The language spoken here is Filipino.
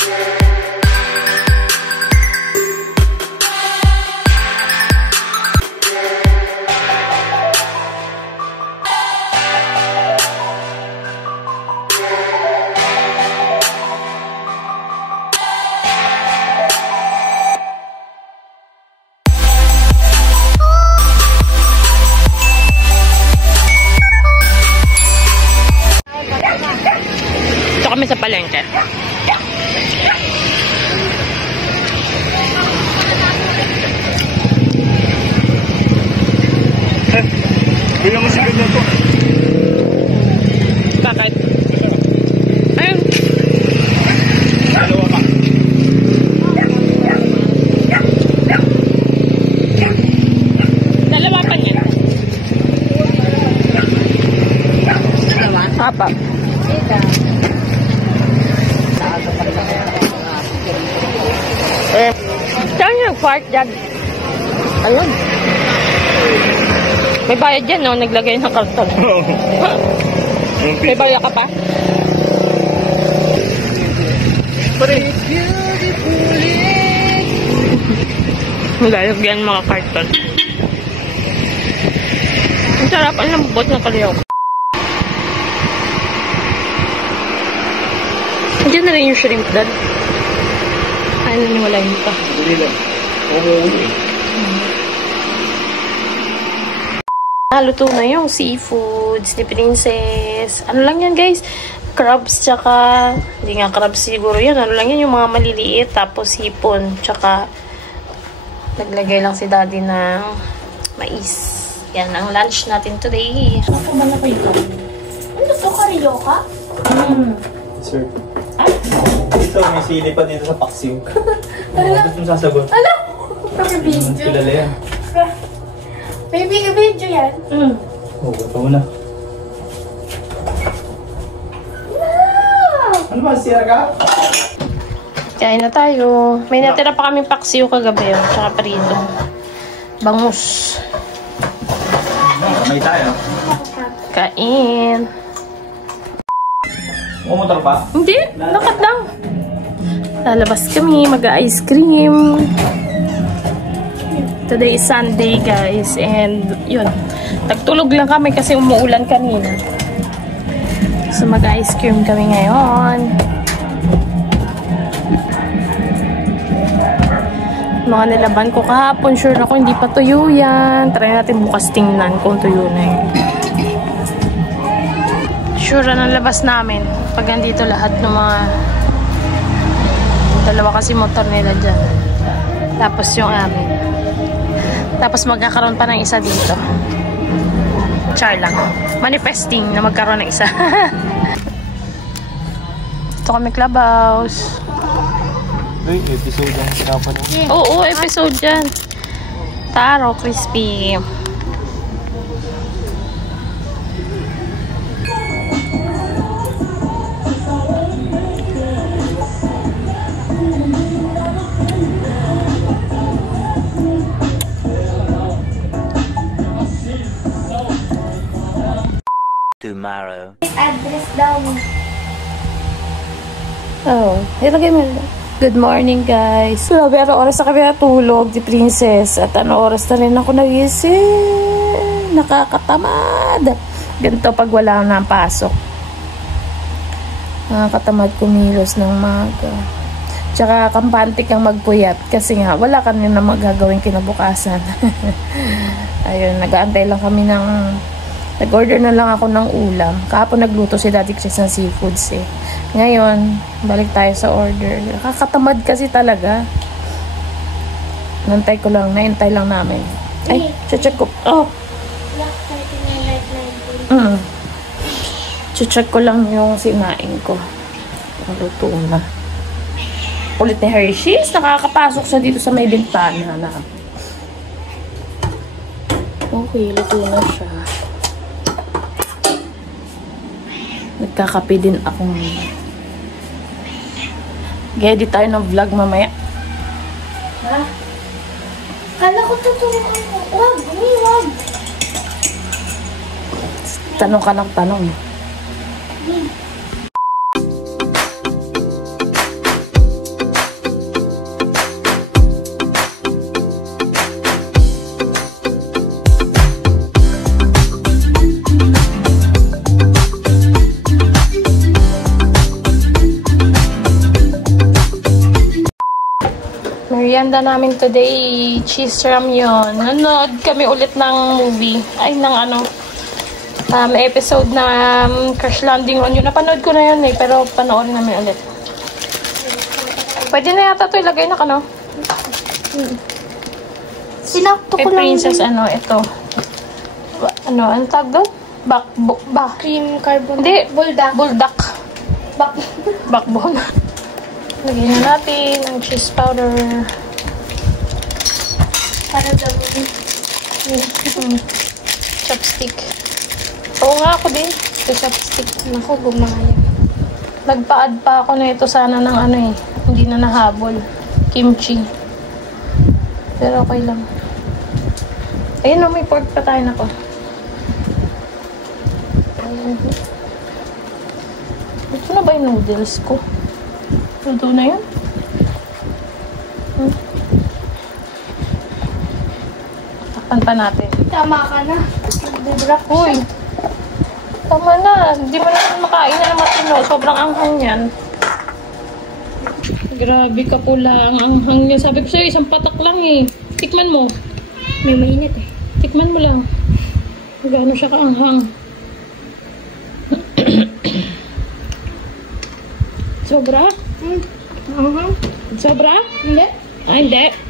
Kami sa palengke. Bilang mo sa ganda to. Bakit? Ayun. Dalawa ka. Dalawa pa niya. Dalawa? Apa. Saan yung park dyan? Ayun. May bayad dyan, no? Naglagay ng karton. May bayad ka pa? Malalagyan mga karton. Ang sarap, ang lambot ng kaliyaw. Diyan na rin yung shrimp dad. Ay, naniwalayin pa. Hindi lang. Umuuli. Naluto na yung seafoods ni Princess. Ano lang yan guys? Crabs tsaka... Hindi nga crabs siguro yan. Ano lang yan? Yung mga maliliit. Tapos hipon. Tsaka naglagay lang si daddy ng mais. Yan ang lunch natin today. Ano ba na kayo? Ano to? Karyoka? Sir. Dito, may sili pa dito sa paksiw. Bakit mo sasagot? Ano? Video. Kilala yan. May video yan? Oo, ito mo na. Ano ba, siya ka? Kain na tayo. May natira pa kaming paksiw kagabi. Tsaka parito. Bangus. May tayo. Kain. Umumotor pa? Hindi. Lakad lang. Lalabas kami. Mag-ice cream. Today is Sunday guys. And yun. Nagtulog lang kami kasi umuulan kanina. So mag-ice cream kami ngayon. Mga nilaban ko kahapon. Sure na ko hindi pa tuyo yan. Try natin bukas tingnan kung tuyo na yun. Sure na labas namin. Pag nandito lahat ng mga dalawa kasi motor nila dyan. Tapos yung amin. Tapos magkakaroon pa ng isa dito. Char lang. Manifesting na magkaroon ng isa. Ito kami clubhouse. Uy, episode ang sinapan mo. Oo, episode dyan. Taro, crispy. Tomorrow. Address daw. Oh, ilagay mo. Good morning, guys. Grabe, ano oras na kami natulog, di Princess. At ano oras na rin ako nagising. Nakakatamad. Ganito pag wala na ang pasok. Nakakatamad kumilos ng maga. Tsaka kampante kang magpuyat. Kasi nga, wala ka na magagawin kinabukasan. Ayun, nag-aantay lang kami ng... Nag-order na lang ako ng ulam. Kahapon nagluto si Daddy Chris ng seafoods eh. Ngayon, balik tayo sa order. Nakakatamad kasi talaga. Nantay ko lang. Naintay lang namin. Ay, check ko. Oh! Black 39.90. Check ko lang yung sinaing ko. Luto na. Ulit ni Hershey's. Nakakapasok siya dito sa may bintana na. Okay, luto na siya. Nagkakape din ako ngayon. G-edit tayo ng vlog mamaya. Ha? Kala ko tuturuan ko. Wag, wag. Tanong ka ng tanong. Merienda namin today, cheese ramyun. Nanood kami ulit ng movie. Ay, ng ano, episode na Crash Landing on You. Napanood ko na yun eh, pero panoorin namin ulit. Pwede na yata ito ilagay na ka, no? Sinakto Kay ko lang. Princess, ano, ito. Ano tag doon? Cream carbon. Hindi. Buldak. Buldak. Bak. Backbone. Lagyan na natin ang cheese powder. Para gawin. Chopstick. Oo nga ako din. Ito chopstick. Naku, gumaya. Nagpa-add pa ako na ito sana ng ano eh. Hindi na nahabol. Kimchi. Pero okay lang. Ayun o, may pork pa tayo na ko. Ito na ba yung noodles ko? Luto na yun? Takpan pa natin. Tama ka na. Nagbe-drop Uy! Tama na. Hindi mo naman makain na ng matino. Sobrang anghang yan. Grabe ka pula. Ang anghang niya. Sabi ko sa'yo, isang patak lang eh. Tikman mo. May mainit eh. Tikman mo lang. Gano'n siya kaanghang. Sobra? Aha. Sobra? Hindi. Ah, hindi.